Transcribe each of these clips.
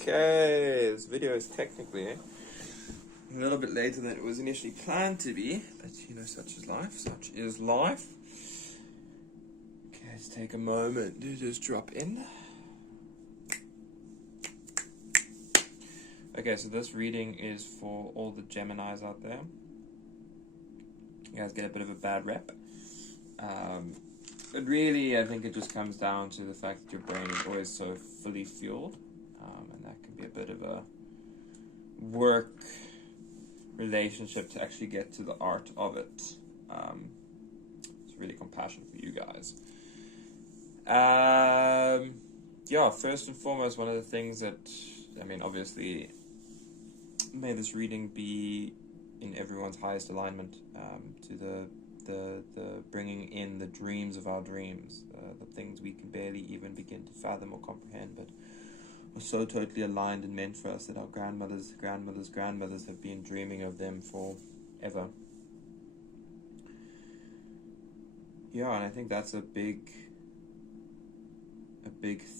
Okay, this video is technically a little bit later than it was initially planned to be, but such is life, such is life. Okay, let's take a moment to just drop in. Okay, so this reading is for all the Geminis out there. You guys get a bit of a bad rep. But really, I think it just comes down to the fact that your brain is always so fully fueled. And that can be a bit of a work relationship to actually get to the art of it. It's really compassion for you guys. Yeah, first and foremost, one of the things that, obviously, may this reading be in everyone's highest alignment to the bringing in the dreams of our dreams, the things we can barely even begin to fathom or comprehend, but are so totally aligned and meant for us that our grandmothers have been dreaming of them forever. Yeah, and I think that's a big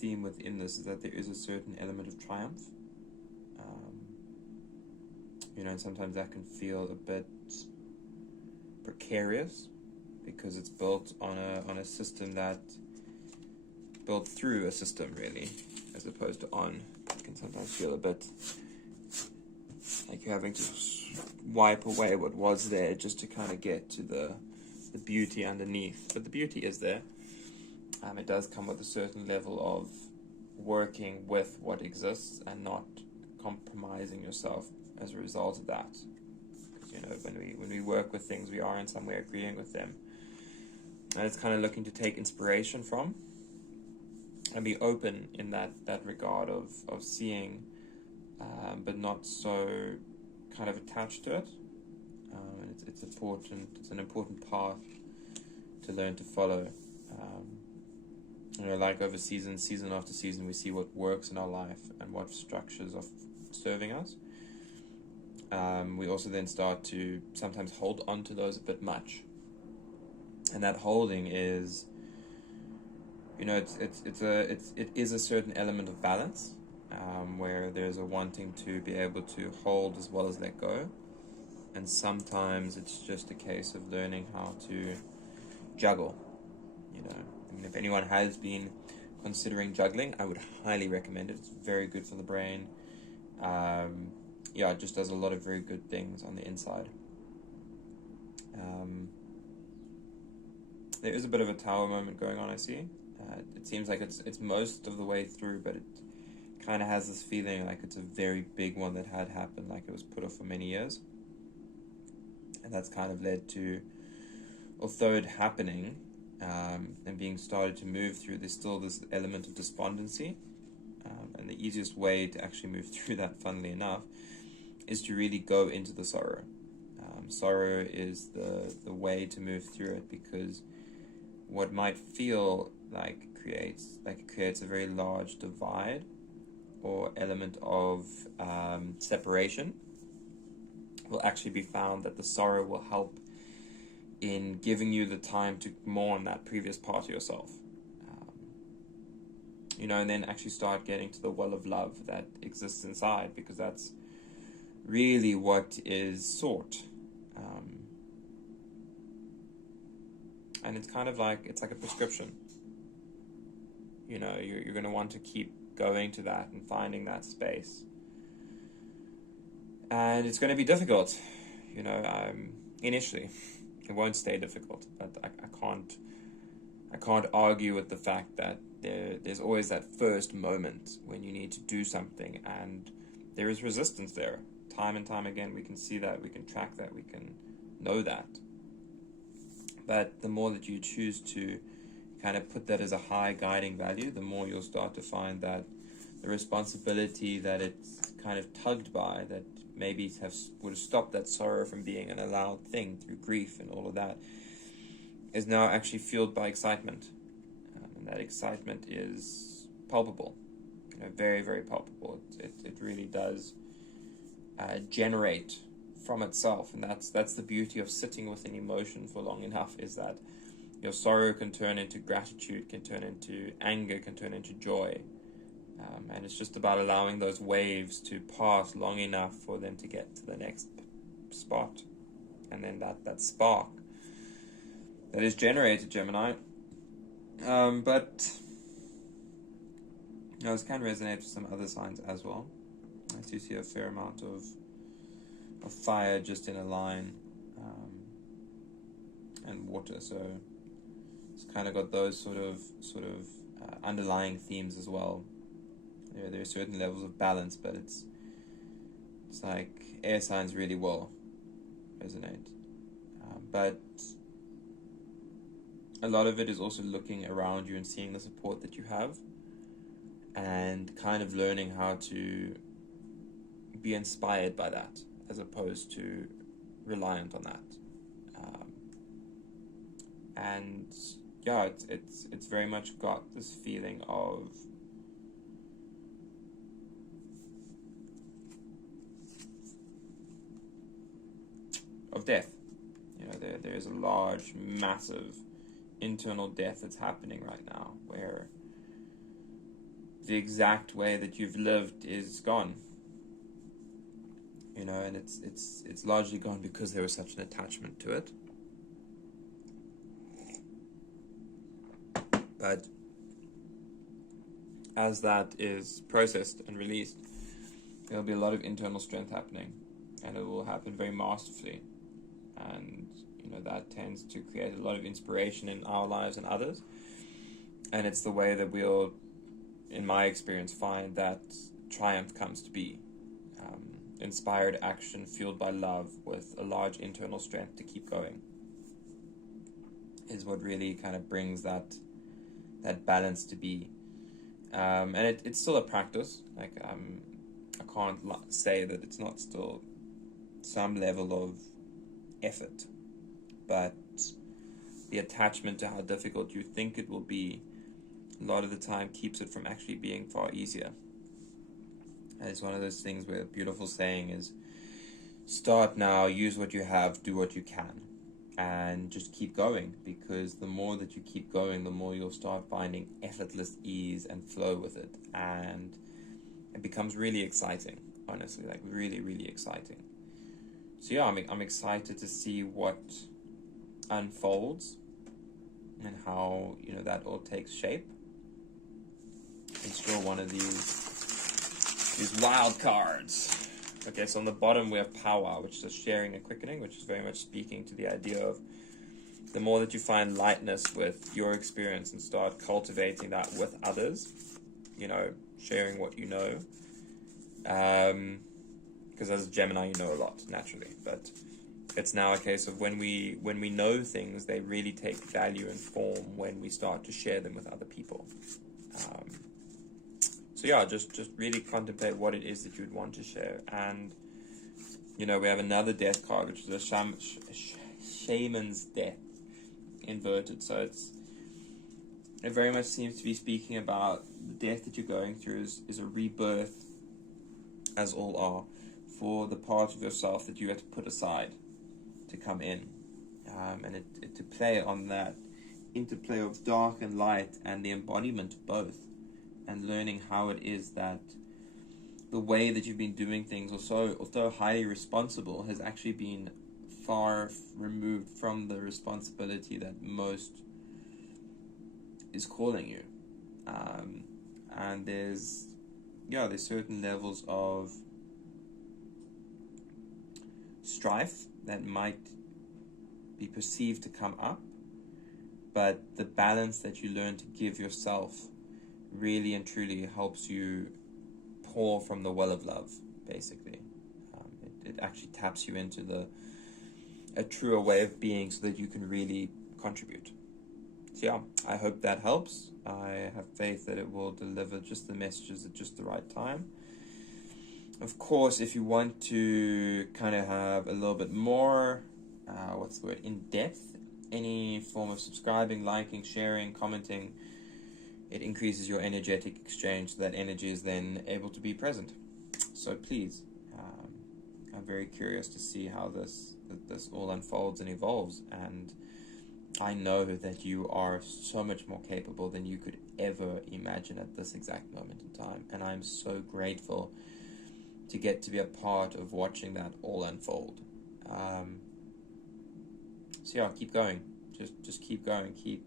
theme within this, is that there is a certain element of triumph. And sometimes that can feel a bit precarious because it's built on a system built through a system, really, as opposed to on. It can sometimes feel a bit like you're having to wipe away what was there just to kind of get to the beauty underneath. But the beauty is there. It does come with a certain level of working with what exists and not compromising yourself as a result of that. Because when we work with things, we are in some way agreeing with them, and it's kind of looking to take inspiration from and be open in that regard of seeing, but not so kind of attached to it. And it's important. It's an important path to learn to follow. Like over season after season, we see what works in our life and what structures are serving us. We also then start to sometimes hold on to those a bit much, and that holding is, it is a certain element of balance, where there's a wanting to be able to hold as well as let go, and sometimes it's just a case of learning how to juggle. If anyone has been considering juggling, I would highly recommend it. It's very good for the brain. It just does a lot of very good things on the inside. There is a bit of a tower moment going on, I see. It seems like it's most of the way through, but it kind of has this feeling like it's a very big one that had happened, like it was put off for many years. And that's kind of led to, although it happening and being started to move through, there's still this element of despondency. And the easiest way to actually move through that, funnily enough, is to really go into the sorrow. Sorrow is the way to move through it, because what might feel like it creates a very large divide or element of separation, will actually be found that the sorrow will help in giving you the time to mourn that previous part of yourself. And then actually start getting to the well of love that exists inside, because that's really what is sought. And it's kind of it's like a prescription. You're going to want to keep going to that and finding that space. And it's going to be difficult, initially. It won't stay difficult, but I can't argue with the fact that there's always that first moment when you need to do something, and there is resistance there. Time and time again, we can see that, we can track that, we can know that. But the more that you choose to kind of put that as a high guiding value, the more you'll start to find that the responsibility that it's kind of tugged by, that maybe would have stopped that sorrow from being an allowed thing through grief and all of that, is now actually fueled by excitement. And that excitement is palpable, very, very palpable. It really does generate from itself, and that's the beauty of sitting with an emotion for long enough, is that your sorrow can turn into gratitude, can turn into anger, can turn into joy, And it's just about allowing those waves to pass long enough for them to get to the next spot. And then that spark that is generated, Gemini. But this can resonate with some other signs as well. I do see a fair amount of fire just in a line, and water. So it's kind of got those sort of underlying themes as well. There are certain levels of balance, but it's like air signs really will resonate. But a lot of it is also looking around you and seeing the support that you have, and kind of learning how to be inspired by that as opposed to reliant on that. And yeah, it's very much got this feeling of death. There is a large, massive internal death that's happening right now, where the exact way that you've lived is gone. And it's largely gone because there was such an attachment to it. But as that is processed and released, there'll be a lot of internal strength happening, and it will happen very masterfully. And that tends to create a lot of inspiration in our lives and others. And it's the way that we'll, in my experience, find that triumph comes to be. Inspired action fueled by love with a large internal strength to keep going is what really kind of brings that balance to be. And it's still a practice. I can't say that it's not still some level of effort, but the attachment to how difficult you think it will be a lot of the time keeps it from actually being far easier. And it's one of those things where a beautiful saying is, start now, use what you have, do what you can, and just keep going, because the more that you keep going, the more you'll start finding effortless ease and flow with it, and it becomes really exciting, honestly, like really, really exciting. So yeah, I'm excited to see what unfolds and how that all takes shape. Let's draw one of these wild cards. Okay, so on the bottom we have power, which is sharing and quickening, which is very much speaking to the idea of the more that you find lightness with your experience and start cultivating that with others, sharing what you know. Because as a Gemini, you know a lot, naturally. But it's now a case of when we know things, they really take value and form when we start to share them with other people. So yeah, just really contemplate what it is that you'd want to share. And, we have another death card, which is a shaman's death inverted. So it very much seems to be speaking about the death that you're going through is a rebirth, as all are, for the part of yourself that you had to put aside to come in. And it to play on that interplay of dark and light and the embodiment of both, and learning how it is that the way that you've been doing things, although highly responsible, has actually been far removed from the responsibility that most is calling you. And there's certain levels of strife that might be perceived to come up, but the balance that you learn to give yourself really and truly helps you pour from the well of love, basically. It actually taps you into a truer way of being so that you can really contribute. So yeah, I hope that helps. I have faith that it will deliver just the messages at just the right time. Of course, if you want to kind of have a little bit more, in depth, any form of subscribing, liking, sharing, commenting, it increases your energetic exchange, so that energy is then able to be present. So please, I'm very curious to see how this all unfolds and evolves, and I know that you are so much more capable than you could ever imagine at this exact moment in time, and I'm so grateful to get to be a part of watching that all unfold. So yeah, keep going. Just keep going. Keep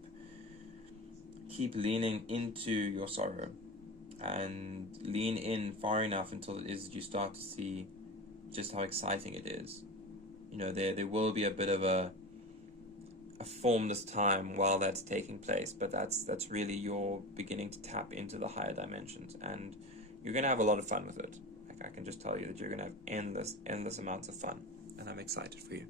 leaning into your sorrow, and lean in far enough until it is you start to see just how exciting it is. You know, there will be a bit of a formless time while that's taking place, but that's really your beginning to tap into the higher dimensions, and you're gonna have a lot of fun with it. Like, I can just tell you that you're gonna have endless amounts of fun, and I'm excited for you.